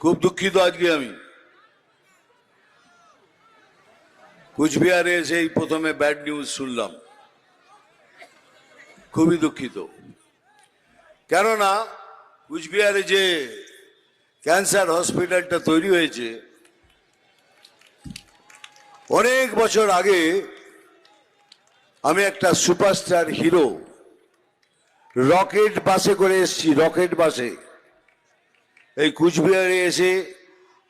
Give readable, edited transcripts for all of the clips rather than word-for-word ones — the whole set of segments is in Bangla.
খুব দুঃখিত আজকে আমি কুচবিহারে এসেই প্রথমে ব্যাড নিউজ শুনলাম। খুবই দুঃখিত, কেননা কুচবিহারে যে ক্যান্সার হসপিটালটা তৈরি হয়েছে অনেক বছর আগে আমি একটা সুপারস্টার হিরো রকেট বাসে করে এসেছি। রকেট বাসে এই কুচবিহারে এসে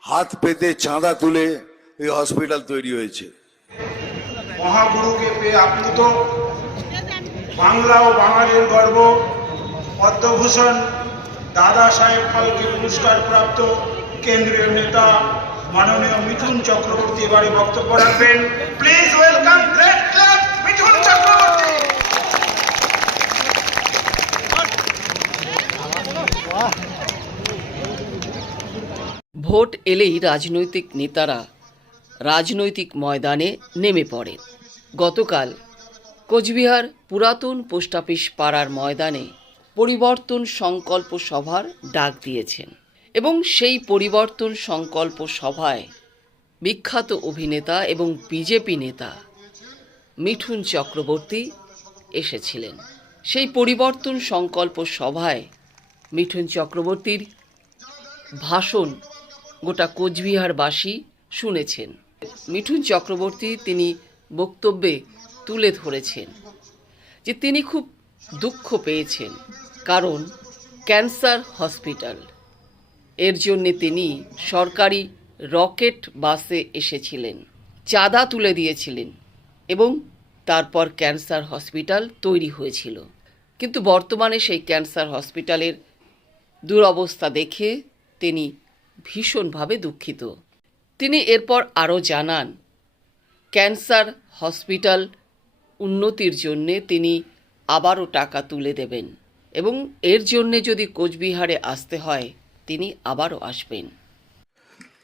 হাত পেতে চাঁদা তুলে এই হসপিটাল তৈরি হয়েছে। মহাগুরুকে পেয়ে আপ্লুত, বাংলা ও বাঙালির গর্ব পদ্মভূষণ দাদা সাহেব ফালকে পুরস্কার প্রাপ্ত কেন্দ্রীয় নেতা মাননীয় মিঠুন চক্রবর্তী এবারে বক্তব্য রাখবেন। Please welcome great club Mithun Chakraborty. Vote এলেই রাজনৈতিক নেতারা রাজনৈতিক ময়দানে নেমে পড়েন। গতকাল কোচবিহার পুরাতন পোস্ট অফিস পাড়ার ময়দানে পরিবর্তন সংকল্প সভার ডাক দিয়েছেন এবং সেই পরিবর্তন সংকল্প সভায় বিখ্যাত অভিনেতা এবং বিজেপি নেতা মিঠুন চক্রবর্তী এসেছিলেন। সেই পরিবর্তন সংকল্প সভায় মিঠুন চক্রবর্তীর ভাষণ গোটা কোচবিহারবাসী শুনেছেন। মিঠুন চক্রবর্তী তিনি বক্তব্যে তুলে ধরেছেন যে তিনি খুব দুঃখ পেয়েছেন, কারণ ক্যান্সার হসপিটাল এর জন্যে তিনি সরকারি রকেট বাসে এসেছিলেন, চাঁদা তুলে দিয়েছিলেন এবং তারপর ক্যান্সার হসপিটাল তৈরি হয়েছিল। কিন্তু বর্তমানে সেই ক্যান্সার হসপিটালের দুরবস্থা দেখে তিনি ভীষণভাবে দুঃখিত। তিনি এরপর আরও জানান, ক্যান্সার হসপিটাল উন্নতির জন্যে তিনি আবারও টাকা তুলে দেবেন এবং এর জন্যে যদি কোচবিহারে আসতে হয় তিনি আবারও আসবেন।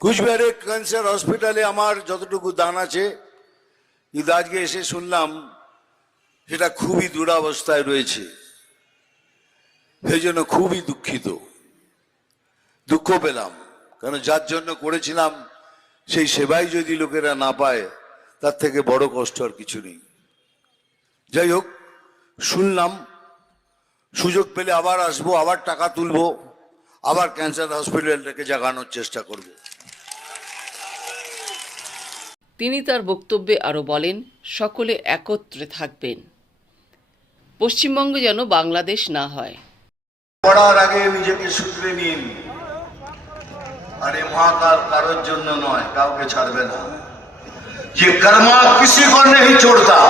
কুচবিহারে ক্যান্সার হসপিটালে আমার যতটুকু দান আছে কিন্তু আজকে এসে শুনলাম সেটা খুবই দুরবস্থায় রয়েছে। সেই জন্য খুবই দুঃখিত, দুঃখ পেলাম, কারণ যার জন্য করেছিলাম সেই সেবাই যদি লোকেরা না পায় তার থেকে বড় কষ্ট আর কিছু নেই। যাই হোক, শুনলাম, সুযোগ পেলে আবার আসবো, আবার টাকা তুলবো, আবার ক্যান্সার হসপিটালটাকে জাগানোর চেষ্টা করব। তিনি তার বক্তব্যে আরও বলেন, সকলে একত্রে থাকবেন, পশ্চিমবঙ্গ যেন বাংলাদেশ না হয়। পড়ার আগে নিজেকে শুধরে নিন, আরে মহাকাল কারোর জন্য নয়, কাউকে ছাড়বে না। যে কর্মা কিসি কো নেই ছোড়তা,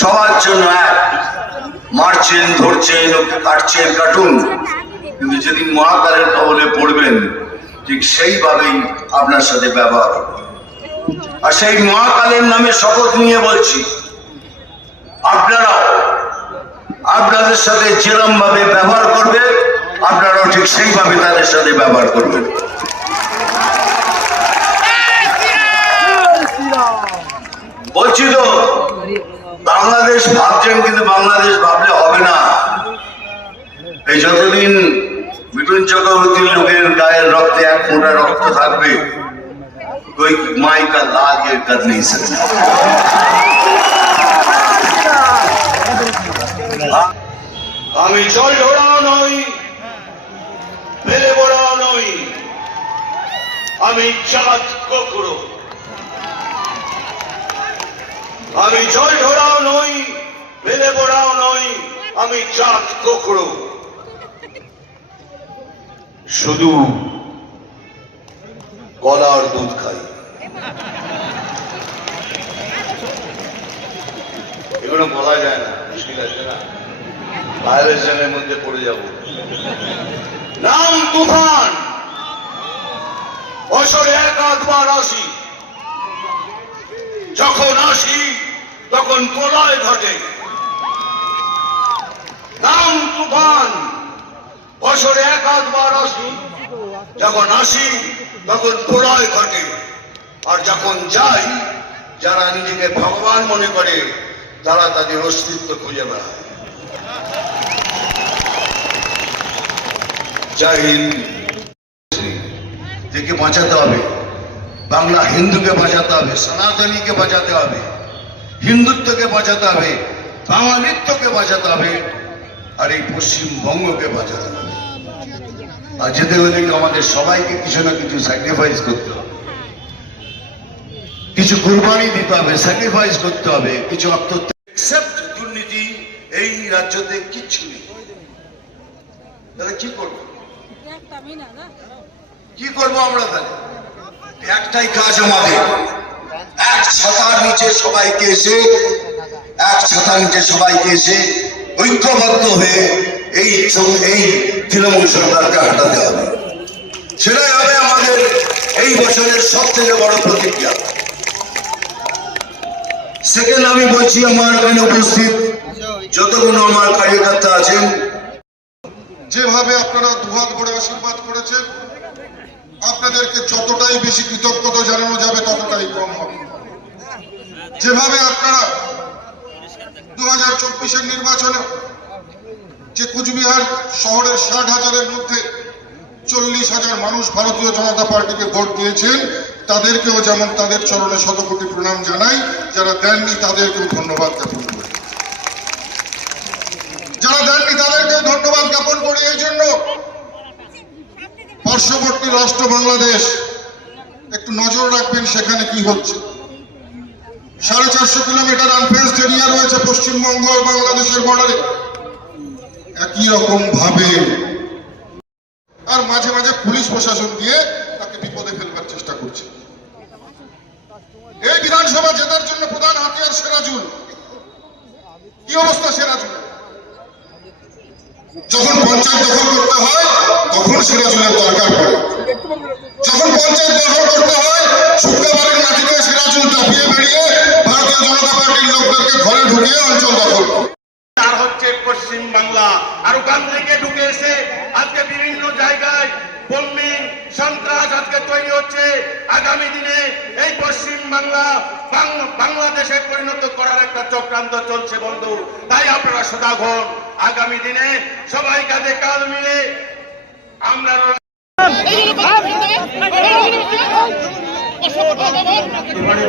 সবার জন্য এক। মারছেন, ধরছেন, ওকে কাটছেন, কাটুন, কিন্তু যেদিন মহাকালের কবলে পড়বেন ঠিক সেইভাবেই আপনার সাথে ব্যবহার হবে। আর সেই মহাকালের নামে শপথ নিয়ে বলছি, আপনারাও আপনাদের সাথে যেরকম ভাবে ব্যবহার করবে আপনারাও ঠিক সেইভাবে তাদের সাথে ব্যবহার করবেন। বলছি তো, বাংলাদেশ ভাবছেন, কিন্তু বাংলাদেশ ভাবলে হবে না। এই যতদিন মিঠুন চক্রবর্তীর লোকের গায়ের রক্তে এক ফোঁটা রক্ত থাকবে, कोई माई का लाल ये कर नहीं सकता। আমি জল ঢোড়াও নই, ফেলে বোড়াও নই, আমি চাঁদ কোকড়ো। আমি জল ঢোড়াও নই, ফেলে বোড়াও নই, আমি চাঁদ কোকড়ো। শুধু কলা আর দুধ খাই। এগুলো বলা যায় না, মুশকিল আছে না, ভায়োলেশনের মধ্যে পড়ে যাব। নাম তুফান, বছরে এক আধবার আসি, যখন আসি তখন প্রলয় ঘটে। নাম তুফান, বছরে এক আধবার আসি, যখন আসি তখন প্রলয় ঘটে। আর যখন যাই, যারা নিজেকে ভগবান মনে করে তারা তাদের অস্তিত্ব খুঁজে বেড়ায়। জয় হিন্দ। থেকে বাঁচাতে হবে, বাংলা হিন্দুকে বাঁচাতে হবে, সনাতনীকে বাঁচাতে হবে, হিন্দুত্বকে বাঁচাতে হবে, বাঙালিত্বকে বাঁচাতে হবে, আর এই পশ্চিমবঙ্গকে বাঁচাতে হবে। আর যেতে হলে আমাদের সবাইকে কিছু না কিছু স্যাক্রিফাইস করতে হবে, কিছু কুরবানি দিতে হবে, স্যাক্রিফাইস করতে হবে, কিছু আত্মত্যাগ। এক্সেপ্ট দুর্নীতি এই রাজ্যতে কিচ্ছু নেই। তাহলে কি করবো, কি করবো আমরা? তাহলে একটাই কাজ আমাদের, এক ছাতার নিচে সবাইকে এসে, এক ছাতার নিচে সবাইকে এসে ঐক্যবদ্ধ হয়ে এই তৃণমূল সরকারকে হাঁটাতে হবে। সেটাই হবে আমাদের এই বছরের সবথেকে বড় প্রতিজ্ঞা। সেকেন্ড, আমি বলছি আমার এখানে উপস্থিত যতগুলো আমার কার্যকর্তা আছেন, যেভাবে আপনারা দুহাত ভরে আশীর্বাদ করেছেন, আপনাদেরকে যতটাই বেশি কৃতজ্ঞতা জানানো যাবে ততটাই কম হবে। যেভাবে আপনারা 2024-এর নির্বাচনে যে কুচবিহার শহরের 60,000-এর মধ্যে 40,000 মানুষ ভারতীয় জনতা পার্টিকে ভোট দিয়েছেন, তাদেরকেও যেমন তাদের চরণে শতকোটি প্রণাম জানাই। যারা দেননি তাদেরকেও ধন্যবাদ জ্ঞাপন করি, যারা দেননি তাদেরকেও ধন্যবাদ জ্ঞাপন করি। এই জন্য পার্শ্ববর্তী রাষ্ট্র বাংলাদেশ একটু নজর রাখবেন সেখানে কি হচ্ছে। 450 কিলোমিটার আনফেন্সড এরিয়া রয়েছে পশ্চিমবঙ্গ আর বাংলাদেশের বর্ডারে। একই রকম ভাবে আর মাঝে মাঝে পুলিশ প্রশাসন দিয়ে তাকে বিপদে ফেলবার চেষ্টা করছে। এই বিধানসভা জেতার জন্য প্রধান হাতিয়ার সিরাজুল। কি অবস্থা সিরাজুল? যখন পঞ্চায়েত দখল করতে হয় তখন সিরাজুলের দরকার পড়ে, যখন পঞ্চায়েত দখল করতে হয় শুক্রবারের মাটিতে সিরাজুল চাপিয়ে বেরিয়ে ভারতীয় জনতা পার্টির লোকদেরকে ঘরে ঢুকিয়ে অঞ্চল দখল করে। আর হচ্ছে পশ্চিম বাংলা, আর ওখান থেকে ঢুকে এসে আজকে বিভিন্ন জায়গায় বম্বিং সন্ত্রাস আজকে তৈরি হচ্ছে। আগামী দিনে এই পশ্চিম বাংলা বাংলাদেশে পরিণত করার একটা চক্রান্ত চলছে বন্ধু। তাই আপনারা সজাগ হন। আগামী দিনে সবাই কাঁধে কাঁধ মিলে আমরা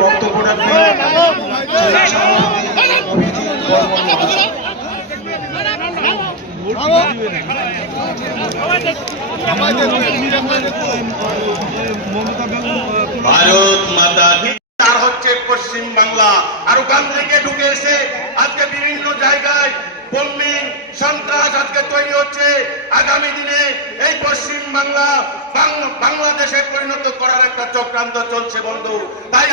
বক্তব্য রাখবেন জেলা সভাপতি অভিজিৎ বর্মন। ভারত মাতা কি। আর হচ্ছে পশ্চিম বাংলা, আর ওখান থেকে ঢুকে এসে আজকে বিভিন্ন জায়গায় বম্বিং সন্ত্রাস আজকে তৈরি হচ্ছে। আগামী দিনে এই পশ্চিম বাংলা বাংলাদেশে পরিণত করার একটা চক্রান্ত চলছে বন্ধু। তাই